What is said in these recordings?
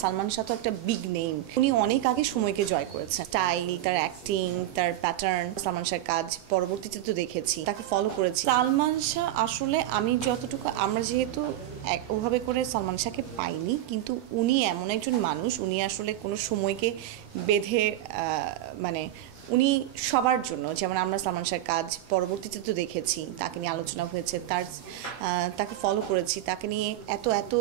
সালমান শাহ তো একটা big name, উনি অনেক আগে সময়কে জয় করেছেন। স্টাইল, তার অ্যাক্টিং, তার প্যাটার্ন, সালমান শাহের কাজ পরবর্তীতে তো দেখেছি, তাকে ফলো করেছি। সালমান শাহ আসলে আমি যতটুকু, আমরা যেহেতু ওভাবে করে সালমান শাহকে পাইনি, কিন্তু উনি এমন একজন মানুষ, উনি আসলে কোনো সময়কে বেঁধে মানে উনি সবার জন্য, যেমন আমরা সালমান শাহের কাজ পরবর্তীতে তো দেখেছি, তাকে নিয়ে আলোচনা হয়েছে, তাকে ফলো করেছি, তাকে নিয়ে এত এত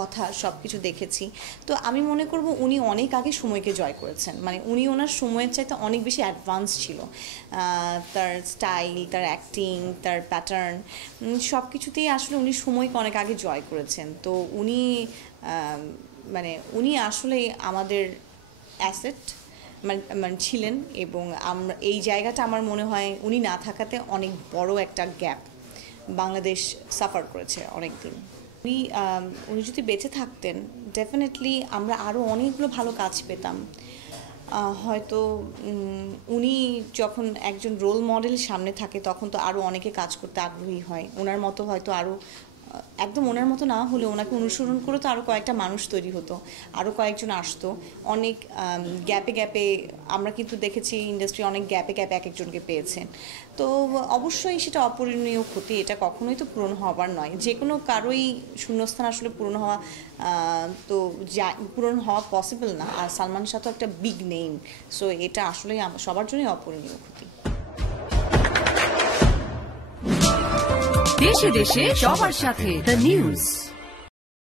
কথা সব কিছু দেখেছি। তো আমি মনে করব উনি অনেক আগে সময়কে জয় করেছেন, মানে উনি ওনার সময়ের চাইতে অনেক বেশি অ্যাডভান্স ছিল। তার স্টাইল, তার অ্যাক্টিং, তার প্যাটার্ন, সব কিছুতেই আসলে উনি সময়কে অনেক আগে জয় করেছেন। তো উনি আসলে আমাদের অ্যাসেট মানে ছিলেন, এবং আমরা এই জায়গাটা আমার মনে হয় উনি না থাকাতে অনেক বড় একটা গ্যাপ বাংলাদেশ সাফার করেছে অনেক দিন। উনি যদি বেঁচে থাকতেন, ডেফিনেটলি আমরা আরও অনেকগুলো ভালো কাজ পেতাম। হয়তো উনি যখন একজন রোল মডেল সামনে থাকে, তখন তো আরও অনেকে কাজ করতে আগ্রহী হয়। ওনার মতো হয়তো আরও, একদম ওনার মতো না হলে ওনাকে অনুসরণ করে তো আরও কয়েকটা মানুষ তৈরি হতো, আরও কয়েকজন আসতো। অনেক গ্যাপে গ্যাপে আমরা কিন্তু দেখেছি ইন্ডাস্ট্রি অনেক গ্যাপে গ্যাপে এক একজনকে পেয়েছেন। তো অবশ্যই সেটা অপূরণীয় ক্ষতি, এটা কখনোই তো পূরণ হবার নয়। যে কোনো কারোই শূন্যস্থান আসলে পূরণ হওয়া পসিবল না। আর সালমান শাহ তো একটা বিগ নেম, সো এটা আসলেই সবার জন্যই অপূরণীয় ক্ষতি। দেশে দেশে সবার সাথে দ্য নিউজ।